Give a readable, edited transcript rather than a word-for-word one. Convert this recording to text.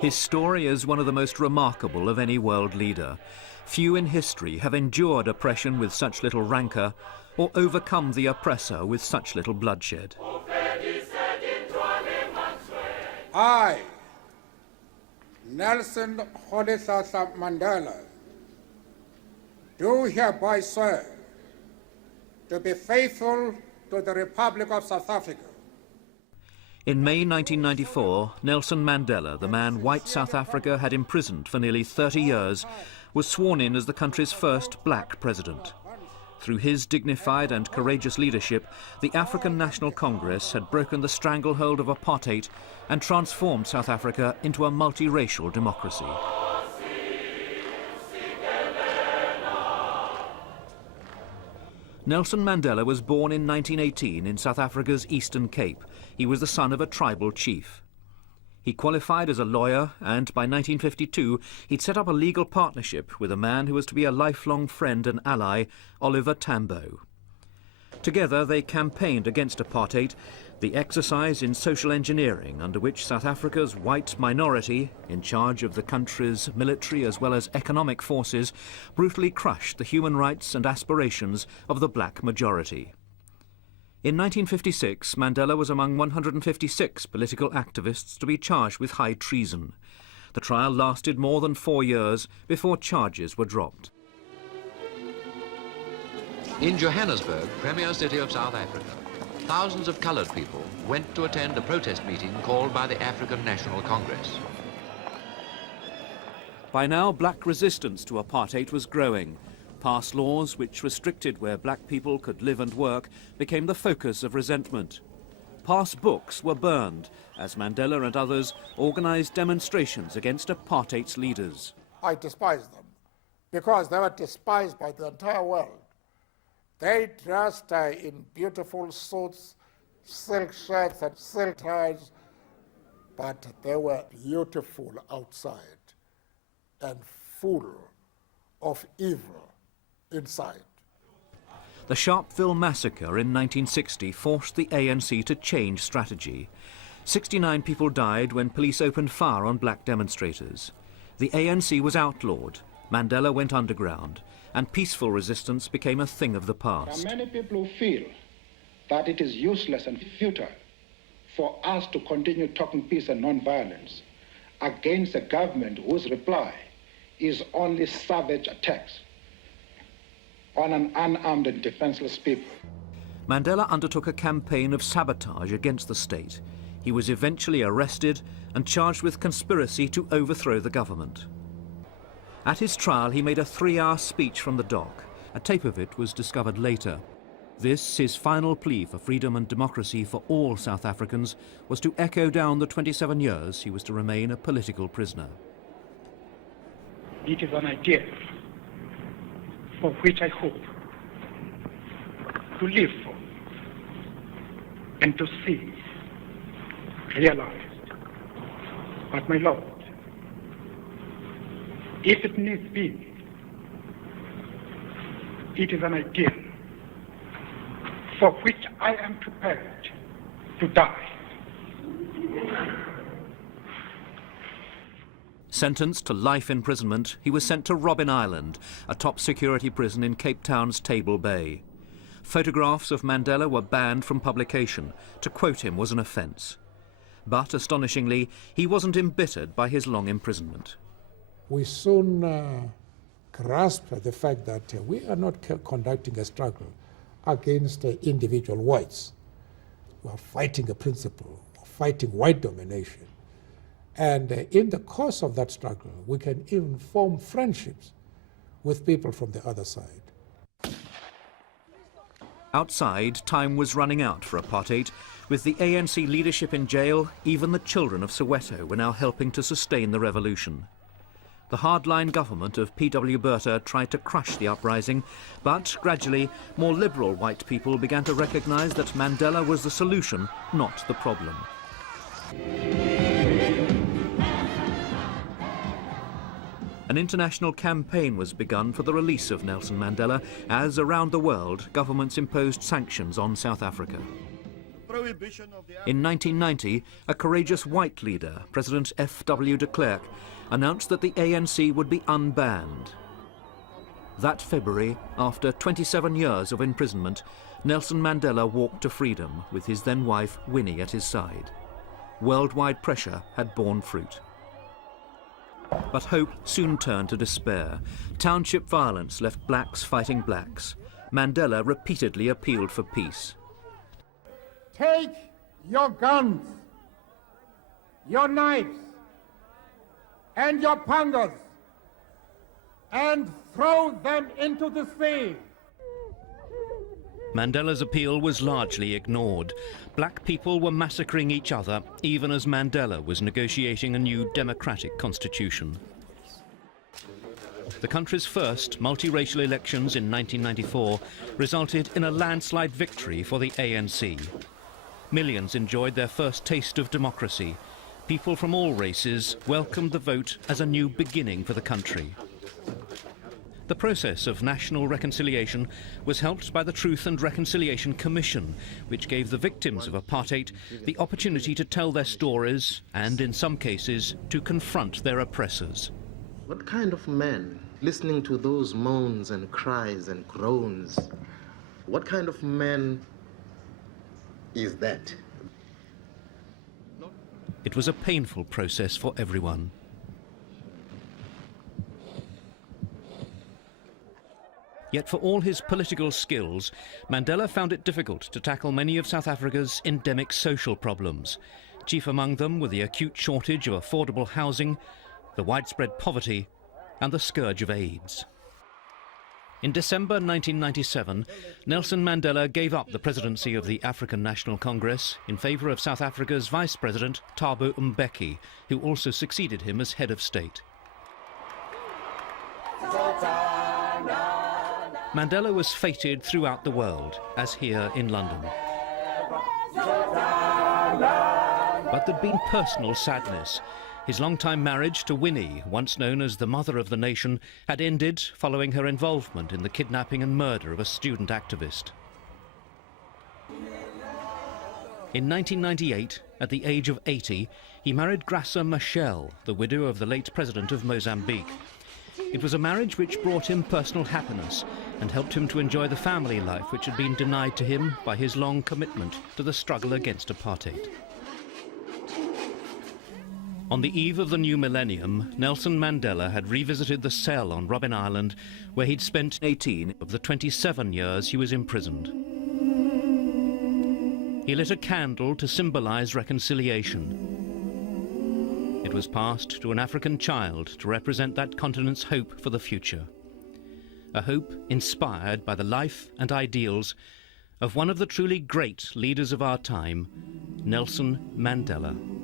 His story is one of the most remarkable of any world leader. Few in history have endured oppression with such little rancour or overcome the oppressor with such little bloodshed. I, Nelson rolilahla Mandela, do hereby swear to be faithful to the Republic of South Africa. In May 1994, Nelson Mandela, the man white South Africa had imprisoned for nearly 30 years, was sworn in as the country's first black president. Through his dignified and courageous leadership, the African National Congress had broken the stranglehold of apartheid and transformed South Africa into a multiracial democracy. Nelson Mandela was born in 1918 in South Africa's Eastern Cape. He was the son of a tribal chief. He qualified as a lawyer, and by 1952 he'd set up a legal partnership with a man who was to be a lifelong friend and ally, Oliver Tambo. Together they campaigned against apartheid, the exercise in social engineering under which South Africa's white minority, in charge of the country's military as well as economic forces, brutally crushed the human rights and aspirations of the black majority. In 1956, Mandela was among 156 political activists to be charged with high treason. The trial lasted more than 4 years before charges were dropped. In Johannesburg, premier city of South Africa, thousands of coloured people went to attend a protest meeting called by the African National Congress. By now, black resistance to apartheid was growing. Past laws which restricted where black people could live and work became the focus of resentment. Past books were burned as Mandela and others organised demonstrations against apartheid's leaders. I despise them because they were despised by the entire world. They dressed in beautiful suits, silk shirts and silk ties, but they were beautiful outside and full of evil inside. The Sharpeville massacre in 1960 forced the ANC to change strategy. 69 people died when police opened fire on black demonstrators. The ANC was outlawed, Mandela went underground, and peaceful resistance became a thing of the past. There are many people who feel that it is useless and futile for us to continue talking peace and non-violence against a government whose reply is only savage attacks on an unarmed and defenseless people. Mandela undertook a campaign of sabotage against the state. He was eventually arrested and charged with conspiracy to overthrow the government. At his trial, he made a 3-hour speech from the dock. A tape of it was discovered later. This, his final plea for freedom and democracy for all South Africans, was to echo down the 27 years he was to remain a political prisoner. It is an idea for which I hope to live for and to see realized. But my Lord, if it needs be, it is an ideal for which I am prepared to die. Sentenced to life imprisonment, he was sent to Robben Island, a top security prison in Cape Town's Table Bay. Photographs of Mandela were banned from publication. To quote him was an offence. But, astonishingly, he wasn't embittered by his long imprisonment. We soon grasped the fact that we are not conducting a struggle against individual whites. We are fighting a principle, fighting white domination. And in the course of that struggle, we can even form friendships with people from the other side. Outside, time was running out for apartheid. With the ANC leadership in jail, even the children of Soweto were now helping to sustain the revolution. The hardline government of P.W. Botha tried to crush the uprising, but gradually more liberal white people began to recognise that Mandela was the solution, not the problem. An international campaign was begun for the release of Nelson Mandela as, around the world, governments imposed sanctions on South Africa. In 1990, a courageous white leader, President F.W. de Klerk, announced that the ANC would be unbanned. That February, after 27 years of imprisonment, Nelson Mandela walked to freedom with his then wife Winnie at his side. Worldwide pressure had borne fruit. But hope soon turned to despair. Township violence left blacks fighting blacks. Mandela repeatedly appealed for peace. Take your guns, your knives, and your pangas, and throw them into the sea. Mandela's appeal was largely ignored. Black people were massacring each other, even as Mandela was negotiating a new democratic constitution. The country's first multiracial elections in 1994 resulted in a landslide victory for the ANC. Millions enjoyed their first taste of democracy. People from all races welcomed the vote as a new beginning for the country. The process of national reconciliation was helped by the Truth and Reconciliation Commission, which gave the victims of apartheid the opportunity to tell their stories and, in some cases, to confront their oppressors. What kind of man, listening to those moans and cries and groans, what kind of man is that? It was a painful process for everyone. Yet for all his political skills, Mandela found it difficult to tackle many of South Africa's endemic social problems. Chief among them were the acute shortage of affordable housing, the widespread poverty, and the scourge of AIDS. In December 1997, Nelson Mandela gave up the presidency of the African National Congress in favour of South Africa's Vice President Thabo Mbeki, who also succeeded him as head of state. Mandela was feted throughout the world, as here in London. But there'd been personal sadness. His long-time marriage to Winnie, once known as the mother of the nation, had ended following her involvement in the kidnapping and murder of a student activist. In 1998, at the age of 80, he married Graça Machel, the widow of the late president of Mozambique. It was a marriage which brought him personal happiness and helped him to enjoy the family life which had been denied to him by his long commitment to the struggle against apartheid. On the eve of the new millennium, Nelson Mandela had revisited the cell on Robben Island where he'd spent 18 of the 27 years he was imprisoned. He lit a candle to symbolise reconciliation. It was passed to an African child to represent that continent's hope for the future. A hope inspired by the life and ideals of one of the truly great leaders of our time, Nelson Mandela.